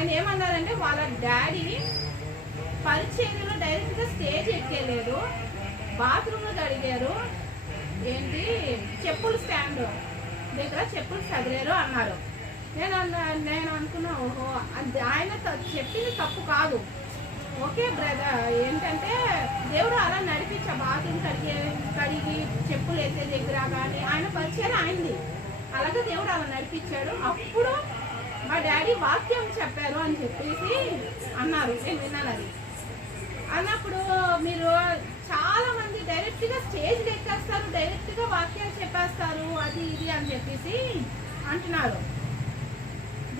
ఆయన ఏమన్నారంటే వాళ్ళ డాడీ పరిచర్యలో డైరెక్ట్గా స్టేజ్ ఎక్కేలేదు, బాత్రూంలో అడిగారు, ఏంటి చెప్పులు స్టాండ్ దగ్గర చెప్పులు చదివారు అన్నారు. నేను అనుకున్నా, ఓహో ఆయన చెప్పింది తప్పు కాదు, ఓకే బ్రదర్, ఏంటంటే దేవుడు అలా నడిపించా బాత్రూమ్ కడిగి చెప్పులు వేసే దగ్గర కానీ ఆయన పరిచయం అయింది, అలాగే దేవుడు అలా నడిపించాడు. అప్పుడు మా డాడీ వాక్యం చెప్పారు అని చెప్పేసి అన్నారు. నేను విన్నాను అది. అన్నప్పుడు మీరు చాలా మంది డైరెక్ట్గా స్టేజ్ ఎక్కేస్తారు, డైరెక్ట్గా వాక్యాలు చెప్పేస్తారు, అది ఇది అని చెప్పేసి అంటున్నారు.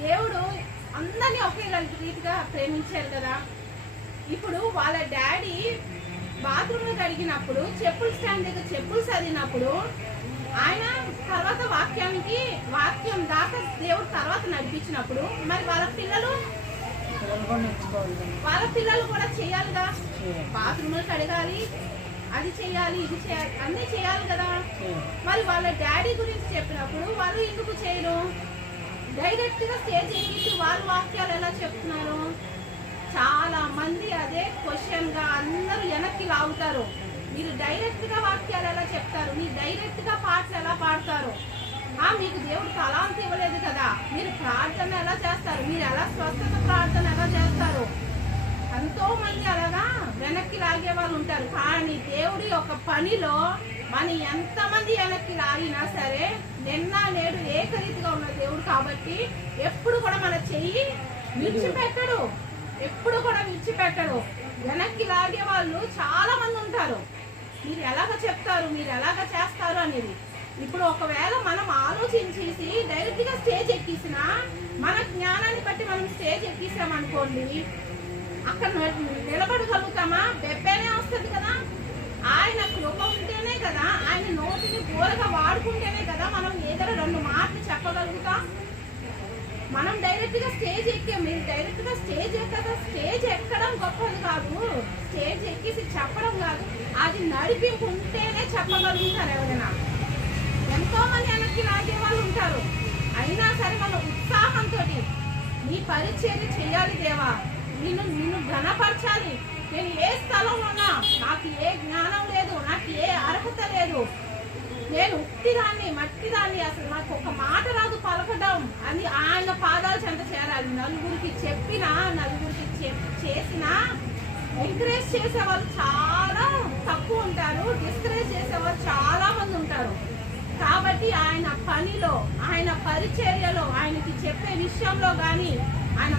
దేవుడు అందరినీ ఒకే రీతిగా ప్రేమించారు కదా. ఇప్పుడు వాళ్ళ డాడీ బాత్రూంలో కడిగినప్పుడు చెప్పులు స్టాండ్ దగ్గర చెప్పులు చదివినప్పుడు ఆయన తర్వాత వాక్యం దాకా దేవుడు తర్వాత నడిపించినప్పుడు మరి వాళ్ళ పిల్లలు కూడా చేయాలిగా, బాత్రూంలో కడగాలి, అది చేయాలి, ఇది చేయాలి, అన్నీ చేయాలి కదా. మరి వాళ్ళ డాడీ గురించి చెప్పినప్పుడు వాళ్ళు ఎందుకు చేయరు? డైరెక్ట్ గా స్టేజ్ ఎక్కించి వాళ్ళు వాక్యాలు ఎలా చెప్తున్నారు? చాలా మంది అదే క్వశ్చన్ గా అందరూ వెనక్కి లాగుతారు. మీరు డైరెక్ట్ గా వాక్యాలు ఎలా చెప్తారు? మీరు డైరెక్ట్ గా పాటలు ఎలా పాడతారు? మీకు దేవుడు తలాంతి ఇవ్వలేదు కదా, మీరు ప్రార్థన ఎలా చేస్తారు? మీరు ఎలా స్వస్థత ప్రార్థన ఎలా చేస్తారు? ఎంతో మంది అలాగా వెనక్కి లాగే వాళ్ళు ఉంటారు. కానీ దేవుడి ఒక పనిలో మనం ఎంతమంది వెనక్కి లాగినా సరే నిన్న నేడు ఏకరీతిగా ఉన్న దేవుడు కాబట్టి ఎప్పుడు కూడా మన చెయ్యి విడిచిపెట్టడు, ఎప్పుడు కూడా విడిచిపెట్టడు. వెనక్కి లాగే వాళ్ళు చాలా మంది ఉంటారు. మీరు ఎలాగ చెప్తారు, మీరు ఎలాగ చేస్తారు అనేది. ఇప్పుడు ఒకవేళ మనం ఆలోచించేసి డైరెక్ట్ గా స్టేజ్ ఎక్కిసినా మన జ్ఞానాన్ని బట్టి మనం స్టేజ్ ఎక్కిసామనుకోండి, అక్కడ నిలబడగలుగుతామా? బెబ్బేనే వస్తుంది కదా. ఆయన కృప ఉంటేనే కదా, ఆయన నోటిని గోరగా వాడుకుంటేనే కదా మనం ఏదైనా రెండు మాటలు చెప్పగలుగుతాం. మనం డైరెక్ట్ గా స్టేజ్ ఎక్కాం. మీరు డైరెక్ట్ గా స్టేజ్ ఎక్కగా స్టేజ్ ఎక్కడం గొప్పది కాదు, స్టేజ్ ఎక్కేసి చెప్పడం కాదు, అది నడిపింపు ఉంటేనే చెప్పగలుగుతారు ఎవరైనా. ఎంతో మంది వెనక్కి లాగే వాళ్ళు ఉంటారు. అయినా సరే మన ఉత్సాహంతో నీ పరిచర్య చేయాలి దేవా, నిన్ను ఘనపరచాలి. నేను ఏ స్థలంలో ఉన్నా, నాకు ఏ జ్ఞానం లేదు, నాకు ఏ అర్హత లేదు, నేను ఉట్టిదాన్ని మట్టిదాన్ని, అసలు నాకు ఒక మాట రాదు పలకడం అని ఆయన పాదాల చెంత చేరాలి. నలుగురికి చెప్పినా నలుగురికి చేసినా ఎంకరేజ్ చేసేవాళ్ళు చాలా తక్కువ ఉంటారు, డిస్కరేజ్ చేసేవాళ్ళు చాలా మంది ఉంటారు. కాబట్టి ఆయన పనిలో, ఆయన పరిచర్యలో, ఆయనకి చెప్పే విషయంలో కానీ ఆయన